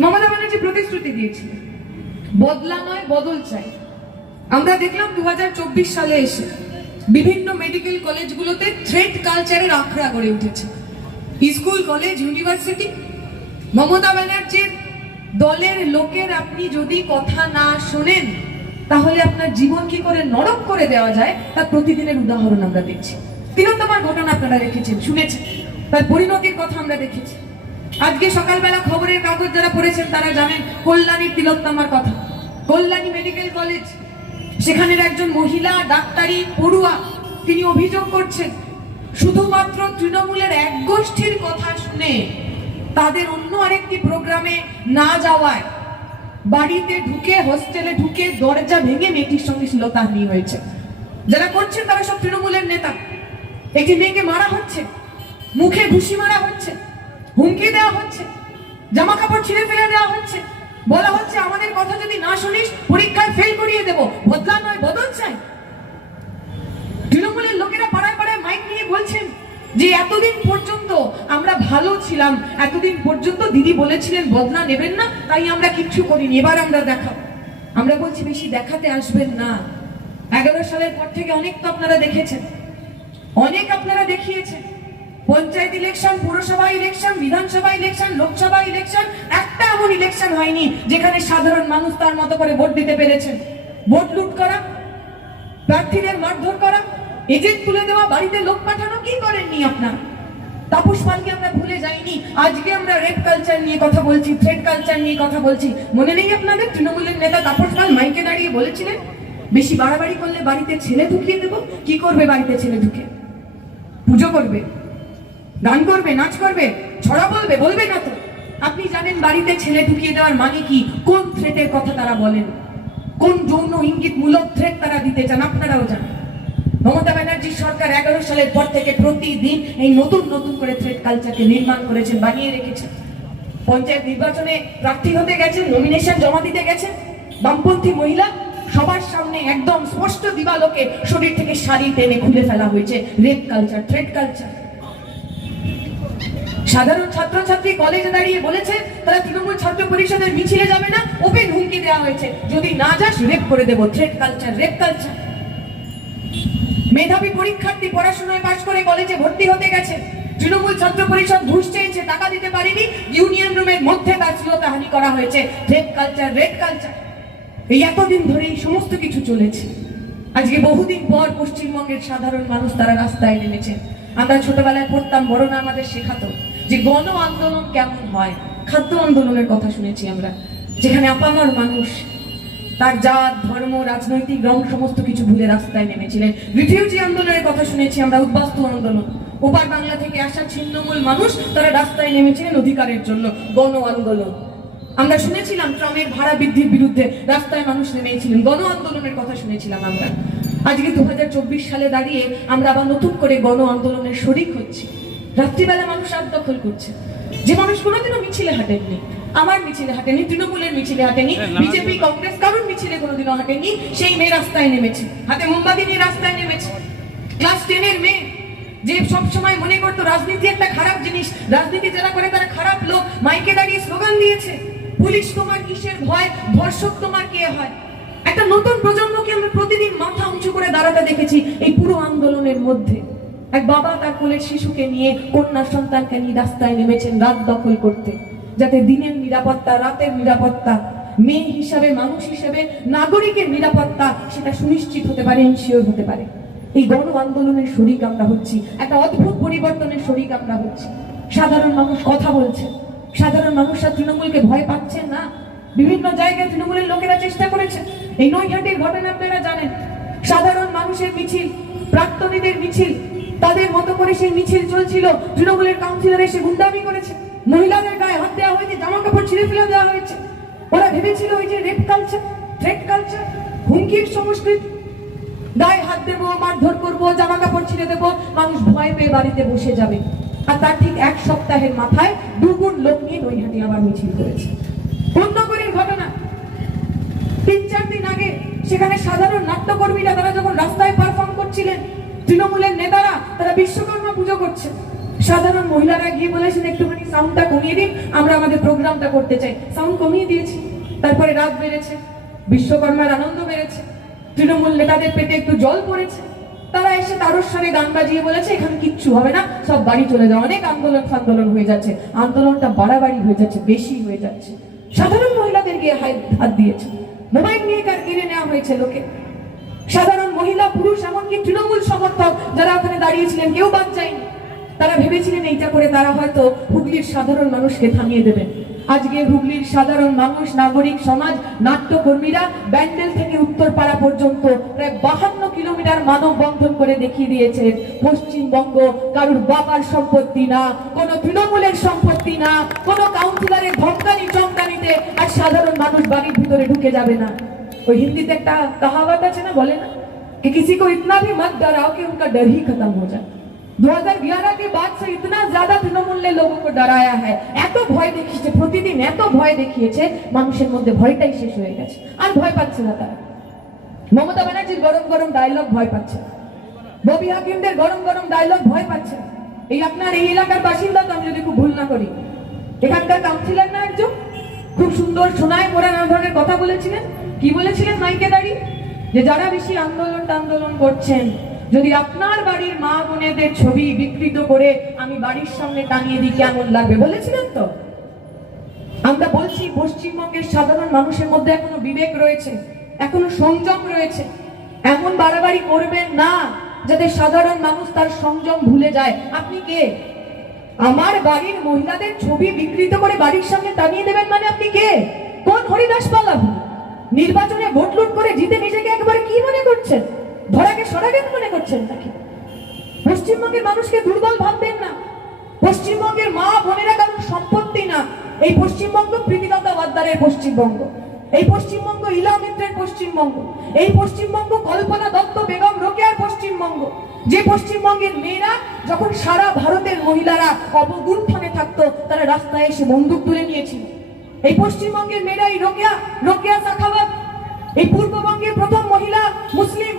মমতা ব্যানার্জি প্রতিশ্রুতি দিয়েছিলেন বদলা নয় বদল চাই। আমরা দেখলাম দু সালে এসে বিভিন্ন মেডিকেল কলেজগুলোতে থ্রেড কালচারের আখড়া গড়ে উঠেছে। স্কুল কলেজ ইউনিভার্সিটি মমতা ব্যানার্জির দলের লোকের আপনি যদি কথা না শোনেন, তাহলে আপনার জীবন কি করে নরক করে দেওয়া যায়, তার প্রতিদিনের উদাহরণ আমরা দেখছি। তিলোত্তমার ঘটনা আপনারা দেখেছেন, শুনেছেন। তার পরিণতির কথা আমরা দেখেছি। আজকে সকালবেলা খবরের কাগজ যারা পড়েছেন তারা জানেন, কল্যাণী তিলোত্তমার কথা। কল্যাণী মেডিকেল কলেজ, সেখানের একজন মহিলা, ডাক্তারি, পড়ুয়া, তিনি অভিযোগ করছেন, শুধুমাত্র তৃণমূলের এক গোষ্ঠীর কথা শুনে তাদের অন্য আরেকটি প্রোগ্রামে না যাওয়ায় বাড়িতে ঢুকে, হোস্টেলে ঢুকে দরজা ভেঙে মেয়েটির সঙ্গে শ্লীলতাহানি হয়েছে। যারা করছেন তারা সব তৃণমূলের নেতা। একটি মেয়েকে মারা হচ্ছে, মুখে ঘুষি মারা হচ্ছে। হুমকি দেওয়া হচ্ছে জামা কাপড় ছিঁড়ে ফেলে দেওয়া হচ্ছে। বলা হচ্ছে আমাদের কথা যদি না শুনিস, পরীক্ষায় ফেল করিয়ে দেব। বদলা নয়, বদল চাই। তৃণমূলের লোকেরা পাড়ায় পাড়ায় মাইক নিয়ে বলছেন যে, এতদিন পর্যন্ত আমরা ভালো ছিলাম, এতদিন পর্যন্ত দিদি বলেছিলেন বদলা নেবেন না, তাই আমরা কিচ্ছু করিনি, এবার আমরা দেখাবো। আমরা বলছি, বেশি দেখাতে আসবেন না। এগারো সালের পর থেকে অনেক তো আপনারা দেখেছেন, অনেক আপনারা দেখিয়েছেন। পঞ্চায়েত ইলেকশন পুরসভা election Bidhan Sabha election Lok Sabha election একটা এমন ইলেকশন হয়নি যেখানে সাধারণ মানুষ তার মতো করে ভোট দিতে পেরেছেন ভোট লুট করা, প্রার্থীদের মারধর করা এজেন্ট তুলে দেওয়া, বাড়িতে লোক পাঠানো, কি করেননি আপনার? তাপস পালকে আমরা ভুলে যাইনি। আজকে আমরা রেপ কালচার নিয়ে কথা বলছি থ্রেড কালচার নিয়ে কথা বলছি। মনে নেই আপনাদের? তৃণমূলের নেতা তাপস পাল মাইকে দাঁড়িয়ে বলেছিলেন, বেশি বাড়াবাড়ি করলে বাড়িতে ছেলে ঢুকিয়ে দেবো, কি করবে বাড়িতে ছেলে ঢুকে? পুজো করবে। গান করবে, নাচ করবে, ছড়া বলবে বলবে না তো। আপনি জানেন বাড়িতে ছেলে ঢুকিয়ে দেওয়ার মানে কি? কোন থ্রেটের কথা তারা বলেন? কোন যৌন ইঙ্গিত মূলক থ্রেট তারা দিতে চান? আপনারাও জানেন। মমতা ব্যানার্জির সরকার এগারো সালের পর থেকে প্রতিদিন এই নতুন নতুন করে থ্রেট কালচারকে নির্মাণ করেছেন, বানিয়ে রেখেছেন। পঞ্চায়েত নির্বাচনে প্রার্থী হতে গেছেন নমিনেশন জমা দিতে গেছেন। বামপন্থী মহিলা সবার সামনে একদম স্পষ্ট দিবালোকে শরীর থেকে শাড়ি টেনে খুলে ফেলা হয়েছে। রেপ কালচার থ্রেড কালচার সাধারণ ছাত্রছাত্রী কলেজে দাঁড়িয়ে বলেছে, তারা তৃণমূল ছাত্র পরিষদের মিছিলে যাবে না, ওপেন হুমকি দেওয়া হয়েছে। যদি না যাস রেপ করে দেবো থ্রেড কালচার রেপ কালচার মেধাবী পরীক্ষার্থী পড়াশোনায় পাশ করে কলেজে ভর্তি হতে গেছে। তৃণমূল ছাত্র পরিষদ ঘুষ চেয়েছে, টাকা দিতে পারিনি। ইউনিয়ন রুমের মধ্যে তার শ্লীলতাহানি করা হয়েছে। রেপ কালচার রেড কালচার এই এতদিন ধরে এই সমস্ত কিছু চলেছে। আজকে বহুদিন পর পশ্চিমবঙ্গের সাধারণ মানুষ তারা রাস্তায় নেমেছে। আমরা ছোটবেলায় পড়তাম বড়রা আমাদের শেখাতো। যে গণ আন্দোলন কেমন হয়? খাদ্য আন্দোলনের কথা শুনেছি আমরা, যেখানে আপামর মানুষ তার জাত, ধর্ম, রাজনৈতিক রং সমস্ত কিছু ভুলে রাস্তায় নেমেছিলেন। রিফিউজি আন্দোলনের কথা শুনেছি আমরা, উদ্বাস্তু আন্দোলন। ওপার বাংলা থেকে আসা ছিন্নমূল মানুষ তারা রাস্তায় নেমেছিলেন অধিকারের জন্য, গণ আন্দোলন। আমরা শুনেছিলাম ট্রামের ভাড়া বৃদ্ধির বিরুদ্ধে রাস্তায় মানুষ নেমেছিলেন, গণ আন্দোলনের কথা শুনেছিলাম আমরা। আজকে দু হাজার চব্বিশ সালে দাঁড়িয়ে আমরা আবার নতুন করে গণ আন্দোলনের শরিক হচ্ছি। রাত্রিবেলা মানুষ আত্মদখল করছে। যে মানুষ কোনোদিনও মিছিলে হাঁটেননি আমার মিছিলে হাঁটেনি তৃণমূলের মিছিলে হাঁটেনি বিজেপি কংগ্রেস কারোর মিছিলে কোনোদিনও হাঁটেনি সেই মেয়ে রাস্তায় নেমেছে হাতে মোমবাতি নিয়ে রাস্তায় নেমেছে। ক্লাস টেনের মেয়ে যে সব সময় মনে করতো রাজনীতি একটা খারাপ জিনিস রাজনীতি যারা করে তারা খারাপ লোক মাইকে দাঁড়িয়ে স্লোগান দিয়েছে পুলিশ তোমার কিসের ভয় ধর্ষক তোমার কে হয়? একটা নতুন প্রজন্মকে আমরা প্রতিদিন মাথা উঁচু করে দাঁড়াতে দেখেছি এই পুরো আন্দোলনের মধ্যে। এক বাবা তার কোলের শিশুকে নিয়ে কন্যা সন্তানকে নিয়ে রাস্তায় নেমেছেন রাত দখল করতে। যাতে দিনের নিরাপত্তা, রাতের নিরাপত্তা, মেয়ে হিসাবে, মানুষ হিসাবে, নাগরিকের নিরাপত্তা, সেটা সুনিশ্চিত হতে পারে ইনশিওর হতে পারে। এই গণ আন্দোলনের শরিক আমরা হচ্ছি, একটা অদ্ভুত পরিবর্তনের শরিক আমরা হচ্ছি। সাধারণ মানুষ কথা বলছে, সাধারণ মানুষরা তৃণমূলকে ভয় পাচ্ছেন না। বিভিন্ন জায়গায় তৃণমূলের লোকেরা চেষ্টা করেছে। এই নৈহাটির ঘটনা আপনারা জানেন। সাধারণ মানুষের মিছিল, প্রাক্তনীদের মিছিল তাদের মতো করে সেই মিছিল চলছিল। তৃণমূলের কাউন্সিলর এসে গুন্ডামি করেছে। মহিলাদের গায়ে হাত দেওয়া হয়েছে, জামা কাপড় ছিঁড়ে ফেলে দেওয়া হয়েছে। ওরা ভেবেছিল ওই যে রেপ কালচার থ্রেট কালচার হুমকির সংস্কৃতি। গায়ে হাত দেবো, মারধর করব, জামা কাপড় ছিঁড়ে দেবো, মানুষ ভয় পেয়ে বাড়িতে বসে যাবে। আর তার ঠিক এক সপ্তাহের মাথায় দুগুণ লোক নিয়ে নৈহাটি আবার মিছিল করেছে। অন্যগরীর ঘটনা। তিন চার দিন আগে সেখানে সাধারণ নাট্যকর্মীরা তারা যখন রাস্তায় পারফর্ম করছিলেন তৃণমূলের নেতারা তারা বিশ্বকর্মা পুজো করছে। সাধারণ মহিলারা গিয়ে বলেছেন, একটুখানি সাউন্ডটা কমিয়ে দিন, আমরা আমাদের প্রোগ্রামটা করতে চাই। সাউন্ড কমিয়ে দিয়েছি। তারপরে রাত বেড়েছে, বিশ্বকর্মার আনন্দ বেড়েছে, তৃণমূল নেতাদের পেটে একটু জল পড়েছে। তারা এসে তারস্বরে গান বাজিয়ে বলেছে, এখানে কিচ্ছু হবে না, সব বাড়ি চলে যাও। অনেক আন্দোলন ফান্দোলন হয়ে যাচ্ছে। আন্দোলনটা বাড়াবাড়ি হয়ে যাচ্ছে, বেশি হয়ে যাচ্ছে। সাধারণ মহিলাদের গিয়ে হাত দিয়েছে। মোবাইল নিয়ে কিনে নেওয়া হয়েছে লোকে? সাধারণ মহিলা, পুরুষ, এমনকি তৃণমূল সমর্থক যারা ওখানে দাঁড়িয়েছিলেন, কেউ বাদ যায়নি। তারা ভেবেছিলেন এইটা করে তারা হয়তো হুগলির সাধারণ মানুষকে থামিয়ে দেবেন। আজকে হুগলির সাধারণ মানুষ, নাগরিক সমাজ, নাট্যকর্মীরা ব্যান্ডেল থেকে উত্তরপাড়া পর্যন্ত প্রায় বাহান্ন কিলোমিটার মানববন্ধন করে দেখিয়ে দিয়েছেন, পশ্চিমবঙ্গ কারুর বাবার সম্পত্তি না, কোনো তৃণমূলের সম্পত্তি না, কোনো কাউন্সিলারের ধমকানি চমকানিতে আর সাধারণ মানুষ বাড়ির ভিতরে ঢুকে যাবে না। ওই হিন্দিতে একটা কাহাবাত আছে না, বলে না? कि किसी को इतना भी मत डराओ कि उनका डर ही खत्म हो जाए 2011 के बाद से इतना ज्यादा तृणमूल ने लोगों को डराया है এত ভয় দেখিয়েছে প্রতিদিন এত ভয় দেখিয়েছে মানুষের মধ্যে ভয়টাই শেষ হয়ে গেছে আর ভয় পাচ্ছে না তারা মমতা ব্যানার্জির গরম গরম ডায়লগ ভয় পাচ্ছে না। ববি হাকিমদের গরম গরম ডায়লগ ভয় পাচ্ছে না। এই আপনার এই এলাকার বাসিন্দা তো আমি যদি খুব ভুল না করি এখানকার কাউন্সিলর না একজন খুব সুন্দর সোনায় মোড়া নানা ধরনের কথা বলেছিলেন কি বলেছিলেন মাইকে দাঁড়িয়ে যে যারা বেশি আন্দোলন আন্দোলন করছেন, যদি আপনার বাড়ির মা বোনেদের ছবি বিকৃত করে আমি বাড়ির সামনে টানিয়ে দিই, কেমন লাগবে? বলেছিলেন তো? আমরা বলছি, পশ্চিমবঙ্গের সাধারণ মানুষের মধ্যে এখনও বিবেক রয়েছে, এখনও সংযম রয়েছে। এমন বাড়াবাড়ি করবেন না, যাতে সাধারণ মানুষ তার সংযম ভুলে যায়। আপনি কে? আমার বাড়ির মহিলাদের ছবি বিকৃত করে বাড়ির সামনে টানিয়ে দেবেন মানে আপনি কে? কোন হরিদাস পাল্লা নির্বাচনে ভোট লুট করে জিতে নিজেকে একবারে কি মনে করছেন? ধরাকে সরাগেন মনে করছেন নাকি? পশ্চিমবঙ্গের মানুষকে দুর্বল ভাববেন না। পশ্চিমবঙ্গের মা বোনেরা কারণ সম্পত্তি না। এই পশ্চিমবঙ্গ প্রীতিলতা ওয়াদ্দারের পশ্চিমবঙ্গ। এই পশ্চিমবঙ্গ ইলা মিত্রের পশ্চিমবঙ্গ। এই পশ্চিমবঙ্গ কল্পনা দত্ত বেগম রোকেয়ার পশ্চিমবঙ্গ। যে পশ্চিমবঙ্গের মেয়েরা যখন সারা ভারতের মহিলারা অবগুণ্ঠনে থাকতো, তারা রাস্তায় এসে বন্দুক তুলে নিয়েছিল। এই পশ্চিমবঙ্গের মেয়েরা এই রোকেয়া রোকেয়া সাখাওয়াত এই পূর্ববঙ্গের প্রথম মহিলা মুসলিম,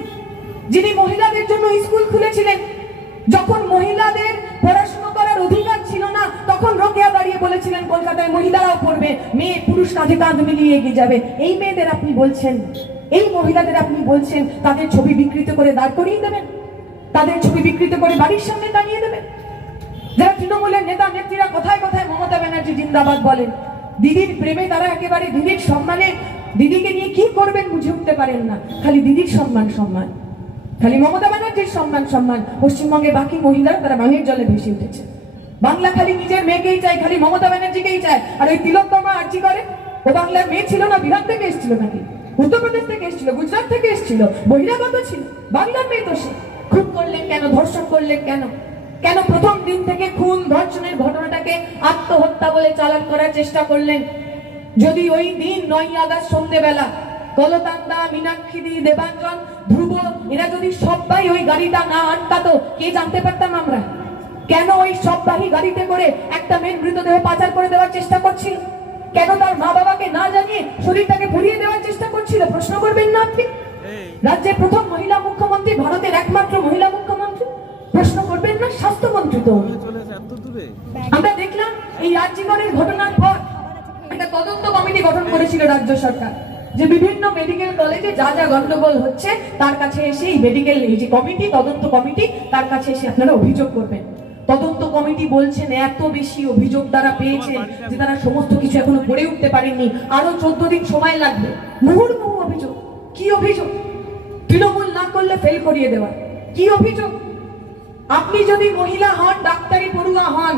যিনি মহিলাদের জন্য স্কুল খুলেছিলেন। যখন মহিলাদের পড়াশোনা করার অধিকার ছিল না, তখন রোকেয়া দাঁড়িয়ে বলেছিলেন, কলকাতায় মহিলারাও পড়বে, মেয়ে পুরুষ কাঁধে কাঁধ মিলিয়ে এগিয়ে যাবে। এই মেয়েদের আপনি বলছেন, এই মহিলাদের আপনি বলছেন, তাদের ছবি বিকৃত করে দাঁড় করিয়ে দেবেন? তাদের ছবি বিকৃত করে বাড়ির সামনে টানিয়ে দেবেন? যারা তৃণমূলের নেতা, নেত্রীরা কোথায় কোথায় মমতা ব্যানার্জি জিন্দাবাদ বলেন দিদির প্রেমে তারা একেবারে দিদির সম্মানে দিদিকে নিয়ে কি করবেন বুঝে উঠতে পারেন না। খালি দিদির সম্মান সম্মান। খালি মমতা ব্যানার্জির সম্মান সম্মান। পশ্চিমবঙ্গে বাকি মহিলা তারা বাঙের জলে ভেসে উঠেছে। বাংলা খালি নিজের মেয়েকেই চায়, খালি মমতা ব্যানার্জিকেই চায়। আর ওই তিলোত্তমা আর্জি করে? ও বাংলার মেয়ে ছিল না, বিহার থেকে এসেছিল নাকি? উত্তরপ্রদেশ থেকে এসেছিল, গুজরাট থেকে এসেছিল, বহিরাগত ছিল। বাংলার মেয়ে তো সে। খুন করলেন কেন, ধর্ষণ করলেন কেন? কেন প্রথম দিন থেকে খুন ধর্ষণের ঘটনাটাকে আত্মহত্যা বলে চালান করার চেষ্টা করলেন? যদি ওই দিন নয় আগস্ট সন্ধ্যেবেলা কলতান্দা মীনাক্ষী দেবাঞ্জন, ধ্রুব, এরা যদি সবাই ওই গাড়িটা না আটকাতো, কে জানতে পারতাম আমরা? কেন ওই সববাহী গাড়িতে করে একটা মেয়ের মৃতদেহ পাচার করে দেওয়ার চেষ্টা করছিল? কেন তার মা বাবাকে না জানিয়ে শরীরটাকে পুড়িয়ে দেওয়ার চেষ্টা করছিল? প্রশ্ন করবেন না আপনি? আমরা দেখলাম এই রাজ্যগণের ঘটনার পর একটা তদন্ত কমিটি গঠন করেছিল রাজ্য সরকার যে বিভিন্ন মেডিকেল কলেজে যা যা গন্ডগোল হচ্ছে তার কাছে এসে এই মেডিকেল এই যে কমিটি তদন্ত কমিটি তার কাছে এসে আপনারা অভিযোগ করবেন। তদন্ত কমিটি বলছেন এত বেশি অভিযোগ তারা পেয়েছেন যে তারা সমস্ত কিছু এখনও করে উঠতে পারেননি। আরও চোদ্দ দিন সময় লাগবে। মুহুর্মুহু অভিযোগ। কি অভিযোগ? তৃণমূল না করলে ফেল করিয়ে দেওয়া। কি অভিযোগ? আপনি যদি মহিলা হন, ডাক্তারি পড়ুয়া হন,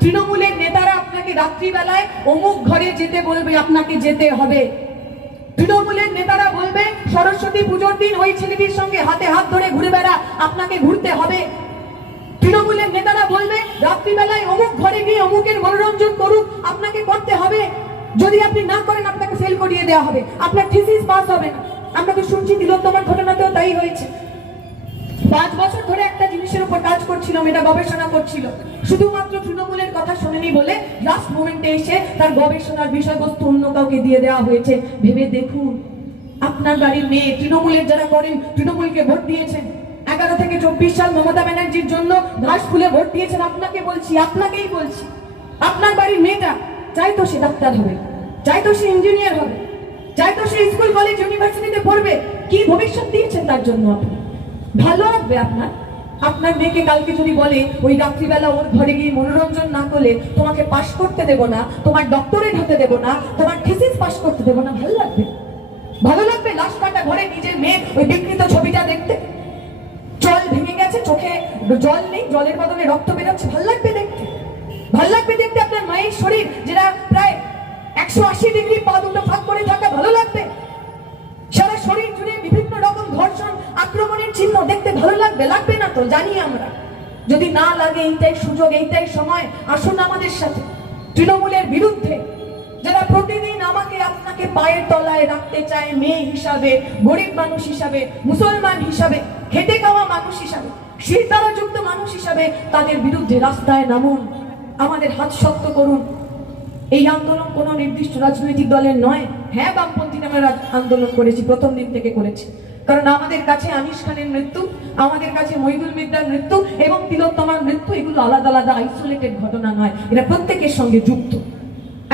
তৃণমূলের নেতারা আপনাকে রাত্রিবেলায় অমুক ঘরে যেতে বলবে, আপনাকে যেতে হবে। তৃণমূলের নেতারা বলবে, সরস্বতী পুজোর দিন ওই ছেলেটির সঙ্গে হাতে হাত ধরে ঘুরে বেড়া, আপনাকে ঘুরতে হবে। তৃণমূলের নেতারা বলবে, রাত্রিবেলায় অমুক ঘরে গিয়ে অমুকের মনোরঞ্জন করুক, আপনাকে করতে হবে। যদি আপনি না করেন, আপনাকে ফেল করিয়ে দেওয়া হবে। আপনার থিসিস পাস হবে না। আমরা তো শুনছি তিলোত্তমার ঘটনাতেও তাই হয়েছে। পাঁচ বছর ধরে একটা জিনিসের উপর কাজ করছিল, মেয়েটা গবেষণা করছিল। শুধুমাত্র তৃণমূলের কথা শোনেনি বলে লাস্ট মোমেন্টে এসে তার গবেষণার বিষয়বস্তু অন্য কাউকে দিয়ে দেওয়া হয়েছে। ভেবে দেখুন, আপনার বাড়ির মেয়ে তৃণমূলের যারা করেন, তৃণমূলকে ভোট দিয়েছেন। এগারো থেকে চব্বিশ সাল মমতা ব্যানার্জির জন্য ঘাস ফুলে ভোট দিয়েছেন, আপনাকে বলছি, আপনাকেই বলছি। আপনার বাড়ির মেয়েটা, চাই তো সে ডাক্তার হবে, চাই তো সে ইঞ্জিনিয়ার হবে, চাই তো সে স্কুল কলেজ ইউনিভার্সিটিতে পড়বে। কি ভবিষ্যৎ দিয়েছেন তার জন্য আপনি? ভালো লাগবে আপনার? আপনার মেয়েকে কালকে যদি বলে, ওই রাত্রিবেলা ওর ঘরে গিয়ে মনোরঞ্জন না করলে তোমাকে পাশ করতে দেব না, তোমার ডক্টরেট হতে দেব না, তোমার থিসিস পাশ করতে দেব না, ভালো লাগবে? ভালো লাগবে লাশ কাটা ঘরে নিজের মেয়ে ওই বিকৃত ছবিটা দেখতে? জল ভেঙে গেছে চোখে, জল নেই, জলের বদলে রক্ত বেরোচ্ছে, ভালো লাগবে দেখতে? ভালো লাগবে দেখতে আপনার মায়ের শরীর, যেটা প্রায় একশো আশি ডিগ্রি পা দুটো ফাঁক করে থাকা, ভালো লাগবে? চিহ্ন দেখতে ভালো লাগবে লাগবে না তো, জানি আমরা। যদি না লাগে এইটাই সুযোগ, এইটাই সময়, আসুন আমাদের সাথে। তৃণমূলের বিরুদ্ধে যারা প্রতিদিন আমাকে আপনাকে পায়ের তলায় রাখতে চায়, মেয়ে হিসাবে, গরিব মানুষ হিসাবে, মুসলমান হিসাবে, খেটে খাওয়া মানুষ হিসাবে শীতারাযুক্ত মানুষ হিসাবে তাদের বিরুদ্ধে রাস্তায় নামুন, আমাদের হাত শক্ত করুন। এই আন্দোলন কোনো নির্দিষ্ট রাজনৈতিক দলের নয়। হ্যাঁ বামপন্থী নামে আন্দোলন করেছি, প্রথম দিন থেকে করেছি। কারণ আমাদের কাছে আনিস খানের মৃত্যু, আমাদের কাছে মহিদুল মিদ্দার মৃত্যু এবং তিলোত্তমার মৃত্যু এগুলো আলাদা আলাদা আইসোলেটেড ঘটনা নয়। এটা প্রত্যেকের সঙ্গে যুক্ত।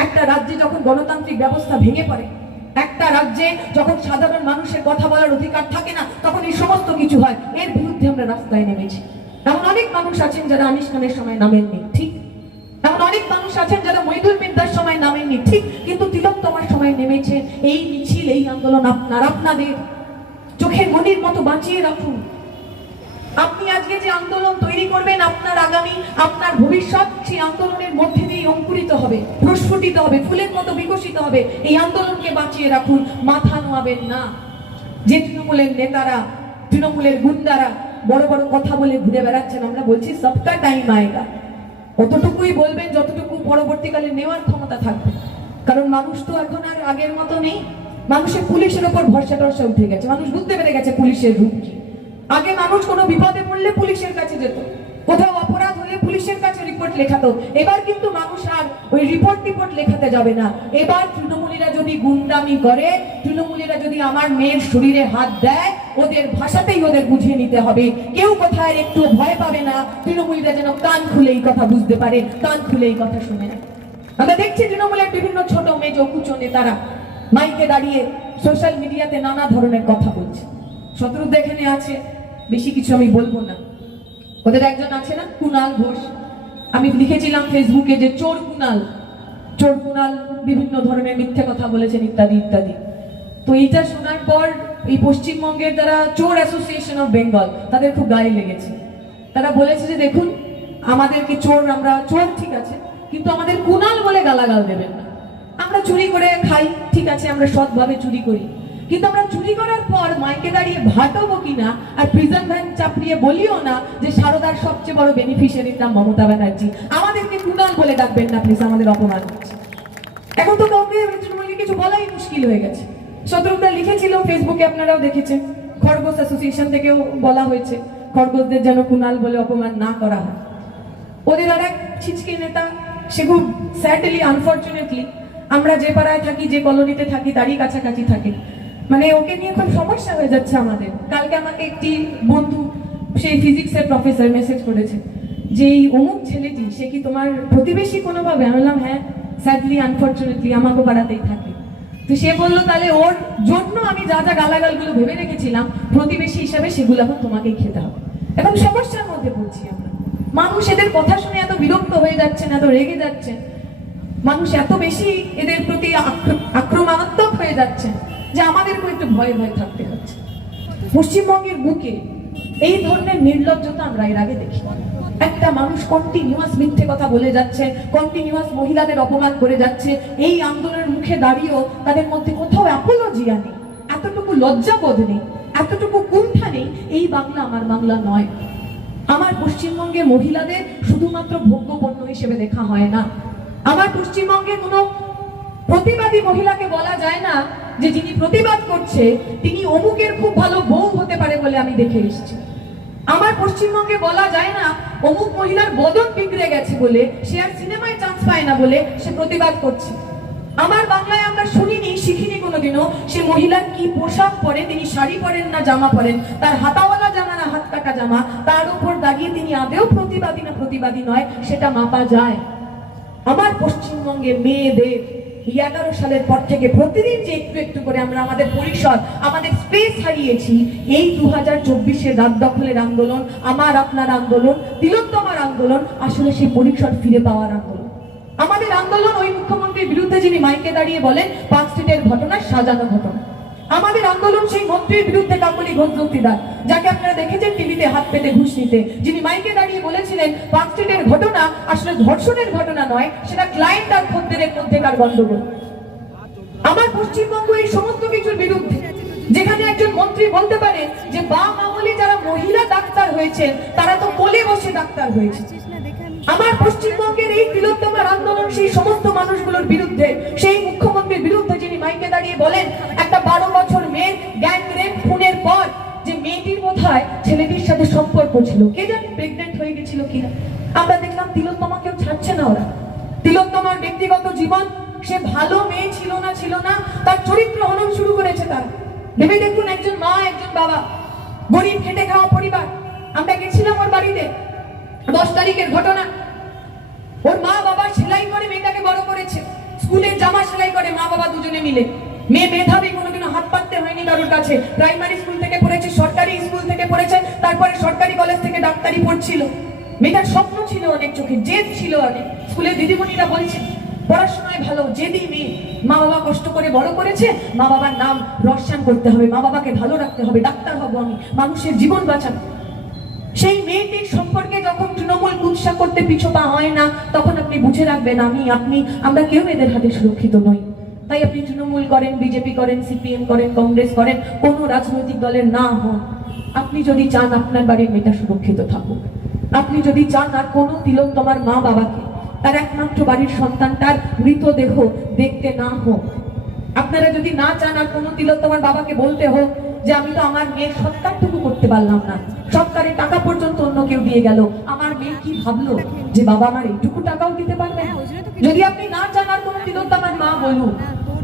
একটা রাজ্যে যখন গণতান্ত্রিক ব্যবস্থা ভেঙে পড়ে, একটা রাজ্যে যখন সাধারণ মানুষের কথা বলার অধিকার থাকে না, তখন এই সমস্ত কিছু হয়। এর বিরুদ্ধে আমরা রাস্তায় নেমেছি। এমন অনেক মানুষ আছেন যারা আনিস খানের সময় নামেননি, ঠিক। এমন অনেক মানুষ আছেন যারা মৈদুল বিদ্যার সময় নামেননি, ঠিক। কিন্তু তিলোত্তমার সময় নেমেছে এই মিছিল, এই আন্দোলন আপনার, আপনাদের। চোখের মনির মতো বাঁচিয়ে রাখুন। আপনি আজকে যে আন্দোলন তৈরি করবেন, আপনার আগামী, আপনার ভবিষ্যৎ সেই আন্দোলনের মধ্যে দিয়ে অঙ্কুরিত হবে, প্রস্ফুটিত হবে, ফুলের মতো বিকশিত হবে। এই আন্দোলনকে বাঁচিয়ে রাখুন, মাথা নোয়াবেন না। যে তৃণমূলের নেতারা, তৃণমূলের গুন্ডারা বড় বড় কথা বলে ঘুরে বেড়াচ্ছেন, আমরা বলছি সবটা টাইম আয়েগা। অতটুকুই বলবেন, যতটুকু পরবর্তীকালে নেওয়ার ক্ষমতা থাকবে। কারণ মানুষ তো এখন আর আগের মতো নেই। মানুষের পুলিশের ওপর ভরসা টরসা উঠে গেছে। মানুষ বুঝতে পেরে গেছে পুলিশের রূপ আগে মানুষ কোনো বিপদে পড়লে পুলিশের কাছে যেত। কোথাও অপরাধ হলে পুলিশের কাছে রিপোর্ট লেখাতো। এবার কিন্তু মানুষ আর ওই রিপোর্ট টিপোর্ট লেখাতে যাবে না। এবার তৃণমূলীরা যদি গুন্ডামি করে, তৃণমূলীরা যদি আমার মেয়ের শরীরে হাত দেয়, ওদের ভাষাতেই ওদের বুঝিয়ে নিতে হবে। কেউ কোথায় একটু ভয় পাবে না। তৃণমূলীরা যেন কান খুলে এই কথা বুঝতে পারে, কান খুলে এই কথা শুনে নেয় আমরা দেখছি তৃণমূলের বিভিন্ন ছোট, মেজ, কুচো নেতারা মাইকে দাঁড়িয়ে সোশ্যাল মিডিয়াতে নানা ধরনের কথা বলছে। শত্রুদ্ধ এখানে আছে, বেশি কিছু আমি বলব না। ওদের একজন আছে না, কুনাল ঘোষ। আমি লিখেছিলাম ফেসবুকে যে চোর কুনাল। চোর কুনাল বিভিন্ন ধরনের মিথ্যে কথা বলেছেন, ইত্যাদি ইত্যাদি। তো এইটা শোনার পর এই পশ্চিমবঙ্গের যারা চোর অ্যাসোসিয়েশন অফ বেঙ্গল, তাদের খুব গায়ে লেগেছে। তারা বলেছে যে, দেখুন, আমাদেরকে চোর, আমরা চোর ঠিক আছে, কিন্তু আমাদের কুনাল বলে গালাগাল দেবেন না। আমরা চুরি করে খাই, ঠিক আছে, আমরা সৎভাবে চুরি করি। কিন্তু আমরা চুরি করার পর মাইকে দাঁড়িয়ে ভাটাবো কিনা, আর প্রিজন ভ্যান চাপড়িয়ে বলিও না যে সারদার সবচেয়ে বড় বেনিফিশিয়ারির নাম মমতা ব্যানার্জি। আমাদেরকে কুনাল বলে ডাকবেন না প্লিজ আমাদের অপমান হচ্ছে। এখন তো কাউকে তৃণমূলকে কিছু বলাই মুশকিল হয়ে গেছে। শত্রুঘ্ন লিখেছিল ফেসবুকে আপনারাও দেখেছেন। খরগোশ অ্যাসোসিয়েশন থেকেও বলা হয়েছে, খরগোশদের যেন কুনাল বলে অপমান না করা হয়। ওদের আর এক ছিচকে নেতা সে খুব স্যাডলি আনফর্চুনেটলি আমরা যে পাড়ায় থাকি, যে কলোনিতে থাকি, তারই কাছাকাছি থাকে। মানে ওকে নিয়ে খুব সমস্যা হয়ে যাচ্ছে আমাদের। কালকে আমাকে একটি বন্ধু সেই ফিজিক্সের প্রফেসর মেসেজ করেছে যে, এই অমুক ছেলেটি, সে কি তোমার প্রতিবেশী কোনোভাবে? আমি বললাম হ্যাঁ স্যাডলি আনফর্চুনেটলি আমাকে পাড়াতেই থাকে। তো সে বলল, তাহলে ওর জন্য আমি যা যা গালাগালগুলো ভেবে রেখেছিলাম, প্রতিবেশী হিসাবে সেগুলো এখন তোমাকেই খেতে হবে। এখন সমস্যার মধ্যে পড়ছি আমরা। মানুষ এদের কথা শুনে এত বিরক্ত হয়ে যাচ্ছেন, এত রেগে যাচ্ছেন। মানুষ এত বেশি এদের প্রতি আক্রমণাত্মক হয়ে যাচ্ছেন যে আমাদেরকেও একটু ভয়ে ভয়ে থাকতে হচ্ছে। পশ্চিমবঙ্গের বুকে এই ধরনের নির্লজ্জতা আমরা এর আগে দেখি একটা মানুষ কন্টিনিউয়াস মিথ্যে কথা বলে যাচ্ছে কন্টিনিউয়াস মহিলাদের অপমান করে যাচ্ছে, এই আন্দোলনের মুখে দাঁড়িয়েও তাদের মধ্যে কোথাও অ্যাপোলজিয়া নেই, এতটুকু লজ্জাবোধ নেই, এতটুকু কুণ্ঠা নেই, এই বাংলা আমার বাংলা নয়। আমার পশ্চিমবঙ্গে মহিলাদের শুধুমাত্র ভোগ্য পণ্য হিসেবে দেখা হয় না। আমার পশ্চিমবঙ্গে কোনো প্রতিবাদী মহিলাকে বলা যায় না যে যিনি প্রতিবাদ করছে, তিনি অমুকের খুব ভালো বউ হতে পারে বলে আমি দেখে এসেছি। আমার পশ্চিমবঙ্গে বলা যায় না, অমুক মহিলার বদন বিগড়ে গেছে বলে, সে আর সিনেমায় চান্স পায় না বলে সে প্রতিবাদ করছে। আমার বাংলায় আমরা শুনিনি, শিখিনি কোনোদিনও সে মহিলার কি পোশাক পরে তিনি শাড়ি পরেন না, জামা পরেন। তার হাতাওয়ালা জামা না হাত কাটা জামা, তার উপর দাগিয়ে তিনি আদেও প্রতিবাদী না প্রতিবাদী নয়, সেটা মাপা যায়। আমার পশ্চিমবঙ্গে মেয়েদের এগারো সালের পর থেকে প্রতিদিন যে একটু একটু করে আমরা আমাদের পরিষদ, আমাদের স্পেস হারিয়েছি, এই দু হাজার চব্বিশের রাত দখলের আন্দোলন, আমার, আপনার আন্দোলন, তিলোত্তমার আন্দোলন, আসলে সেই পরিষদ ফিরে পাওয়ার আন্দোলন। আমাদের আন্দোলন ওই মুখ্যমন্ত্রীর বিরুদ্ধে যিনি মাইকে দাঁড়িয়ে বলেন, পাঁচ স্ট্রিটের ঘটনা সাজানো ঘটনা। আমাদের আন্দোলন সেই মন্ত্রীর বিরুদ্ধে কাকলি ঘোষ দস্তিদার যাকে আপনারা দেখেছেন টিভিতে হাত পেতে ঘুষ নিতে যিনি মাইকে দাঁড়িয়ে বলেছিলেন স্ট্রিটের ঘটনা আসলে ধর্ষণের ঘটনা নয়, সেটা ক্লায়েন্ট আর খদ্দের মধ্যেকার গন্ডগোল আমার পশ্চিমবঙ্গ এই সমস্ত কিছুর বিরুদ্ধে, যেখানে একজন মন্ত্রী বলতে পারে যে, বাম আমলে যারা মহিলা ডাক্তার হয়েছেন, তারা তো কোলে বসে ডাক্তার হয়েছে। আমার পশ্চিমবঙ্গের এই তিলোত্তমার আন্দোলন, সেই সমস্ত মানুষগুলোর বিরুদ্ধে, সেই মুখ্যমন্ত্রীর বিরুদ্ধে যিনি মাইকে দাঁড়িয়ে বলেন, একটা বারো বছর মেয়ের গ্যাং রেপ খুনের পর যে মেয়েটির বোধহয় ছেলেটির সাথে সম্পর্ক ছিল, কে জানে প্রেগনেন্ট হয়ে গেছিল কিনা? আমরা দেখলাম তিলোত্তমা কেউ ছাড়ছে না ওরা। তিলোত্তমার ব্যক্তিগত জীবন, সে ভালো মেয়ে ছিল না ছিল না, তার চরিত্র হনন শুরু করেছে তার। ভেবে দেখুন একজন মা, একজন বাবা, গরিব খেটে খাওয়া পরিবার। আমরা গেছিলাম ওর বাড়িতে দশ তারিখের ঘটনা। ওর মা বাবা সেলাই করে মেয়েটাকে বড় করেছে। স্কুলের জামা সেলাই করে মা বাবা দুজনে মিলে। মেয়ে মেধাবী, কোনোদিনও হাত পাততে হয়নি কারোর কাছে। প্রাইমারি স্কুল থেকে পড়েছে, সরকারি স্কুল থেকে পড়েছে, তারপরে সরকারি কলেজ থেকে ডাক্তারি পড়ছিল। মেয়েটার স্বপ্ন ছিল অনেক চোখে, জেদ ছিল অনেক। স্কুলের দিদিমণিরা বলছে পড়াশোনায় ভালো, জেদি মেয়ে। মা বাবা কষ্ট করে বড় করেছে, মা বাবার নাম রসান করতে হবে, মা বাবাকে ভালো রাখতে হবে, ডাক্তার হব আমি, মানুষের জীবন বাঁচাবো। সেই মেয়েটির সম্পর্কে তৃণমূল কুৎসা করতে পিছপা হয় না, তখন আপনি বুঝে রাখবেন আমি, আপনি, আমরা কেউ এদের হাতে সুরক্ষিত নই। তাই আপনি তৃণমূল করেন, বিজেপি করেন, সিপিএম করেন, কংগ্রেস করেন, কোনো রাজনৈতিক দলের না হন। আপনি যদি চান আপনার বাড়ির মেয়েটা সুরক্ষিত থাকুক। আপনি যদি চান আর কোনো তিলোত্তমার মা বাবাকে, তার একমাত্র বাড়ির সন্তানটার মৃতদেহ দেখতে না হোক। আপনারা যদি না চান আর কোনো তিলোত্তমার বাবাকে বলতে হোক যে আমি তো আমার মেয়ের সৎকারটুকু করতে পারলাম না সৎকারের টাকা পর্যন্ত অন্য কেউ দিয়ে গেল। আমার মেয়ে কি ভাবলো যে বাবা আমার এইটুকু টাকাও দিতে পারবে? যদি আপনি না চান আর কোনো তিলোত্তমার মা বলুন।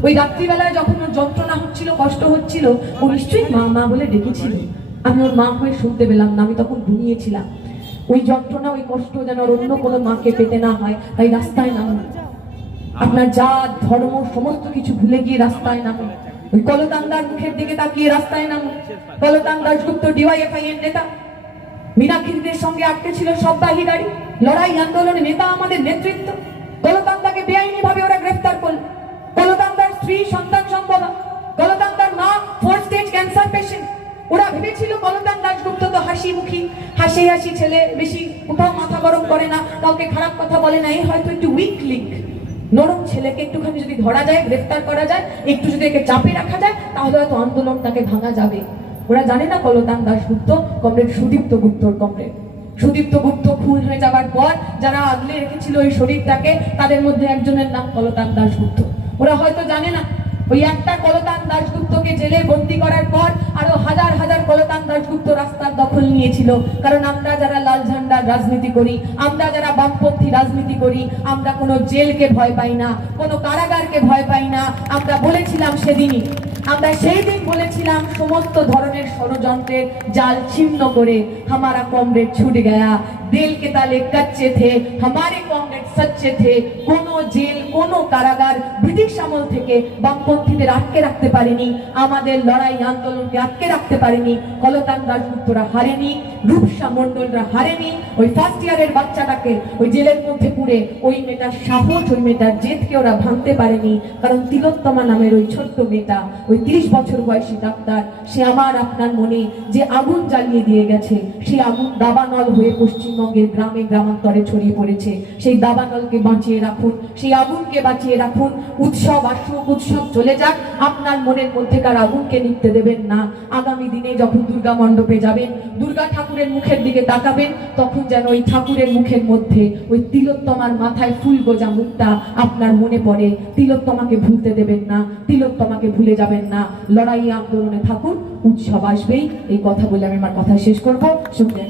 ওই রাত্রিবেলায় যখন ওর যন্ত্রণা হচ্ছিল কষ্ট হচ্ছিল ও নিশ্চয়ই মা মা বলে ডেকেছিল। আমি ওর মা হয়ে শুনতে পেলাম না আমি তখন ঘুমিয়েছিলাম। ওই যন্ত্রণা ওই কষ্ট যেন ওর অন্য কোনো মাকে পেতে না হয় তাই রাস্তায় নামুন। আপনার জাত ধর্ম সমস্ত কিছু ভুলে গিয়ে রাস্তায় নামুন। ওই মুখের দিকে তাকিয়ে রাস্তায় নামুন কলতান দাসগুপ্ত ডিওয়াইএফআই এর নেতা। মীনাক্ষীদের সঙ্গে আটকে ছিল সববাহী গাড়ি। লড়াই আন্দোলনের নেতা আমাদের নেতৃত্ব। কলতান্দাকে বেআইনি ভাবে ওরা গ্রেফতার করল। কলতান্দার স্ত্রী, সন্তান সম্ভবা। কলতান্দার মা ফোর স্টেজ ক্যান্সার পেশেন্ট ওরা ভেবেছিল কলতান দাসগুপ্ত তো হাসি মুখী হাসি হাসি ছেলে, বেশি কোথাও মাথা গরম করে না, কাউকে খারাপ কথা বলে না। এই হয়তো একটু উইক লিঙ্ক নরম ছেলেকে একটুখানি যদি ধরা যায়, গ্রেফতার করা যায়, একটু যদি একে চাপে রাখা যায়, তাহলে হয়তো আন্দোলনটাকে ভাঙা যাবে। ওরা জানে না কলতান দাসগুপ্ত কমরেড সুদীপ্ত গুপ্তর কমরেড। সুদীপ্ত গুপ্ত খুন হয়ে যাবার পর যারা আগলে রেখেছিল ওই শরীরটাকে, তাদের মধ্যে একজনের নাম কলতান দাসগুপ্ত ওরা হয়তো জানে না ওই একটা কলতান দাসগুপ্তকে জেলে বন্দি করার পর আরও হাজার হাজার কলতান দাসগুপ্ত রাস্তার দখল নিয়েছিল। কারণ আমরা যারা লাল ঝান্ডার রাজনীতি করি, আমরা যারা বামপন্থী রাজনীতি করি, আমরা কোনো জেলকে ভয় পাই না, কোনো কারাগারকে ভয় পাই না। আমরা বলেছিলাম সেদিনই, আমরা সেই দিন বলেছিলাম সমস্ত ধরনের ষড়যন্ত্রের জাল ছিন্ন করে আমারা কমরেড ছুট গয়া, দিলকে তালে কচ্চে থে আমারে কমরেড সচ্চে থে, কোন জেল কোনো কারাগার ব্রিটিশ আমল থেকে বামপন্থীদের আটকে রাখতে পারেনি। আমাদের লড়াই আন্দোলনকে আটকে রাখতে পারেনি। কলতান দাসগুপ্তরা হারেনি, রূপসা মণ্ডলরা হারেনি, ওই ফার্স্ট ইয়ারের বাচ্চাটাকে ওই জেলের মধ্যে পুরে ওই মেয়েটার সাহস, ওই মেয়েটার জেদকে ওরা ভাঙতে পারেনি। কারণ তিলোত্তমা নামের ওই ছোট্ট মেয়েটা, ওই তিরিশ বছর বয়সী ডাক্তার, সে আমার আপনার মনে যে আগুন জ্বালিয়ে দিয়ে গেছে সেই আগুন দাবানল হয়ে পশ্চিমবঙ্গের গ্রামে গ্রামান্তরে ছড়িয়ে পড়েছে। সেই দাবানলকে বাঁচিয়ে রাখুন সেই আগুনকে বাঁচিয়ে রাখুন। উৎসব আসুক, উৎসব চলে যাক। আপনার মনের মধ্যেকার আগুনকে নিতে দেবেন না। আগামী দিনে যখন দুর্গা মণ্ডপে যাবেন, দুর্গা ঠাকুরের মুখের দিকে তাকাবেন, তখন যেন ওই ঠাকুরের মুখের মধ্যে ওই তিলোত্তমার মাথায় ফুল গোজা মুখটা আপনার মনে পড়ে। তিলোত্তমাকে ভুলতে দেবেন না, তিলোত্তমাকে ভুলে যাবেন না। লড়াই আন্দোলনে থাকুন, উৎসব আসবেই। এই কথা বলে আমি আমার কথা শেষ করব। শুক্রিয়া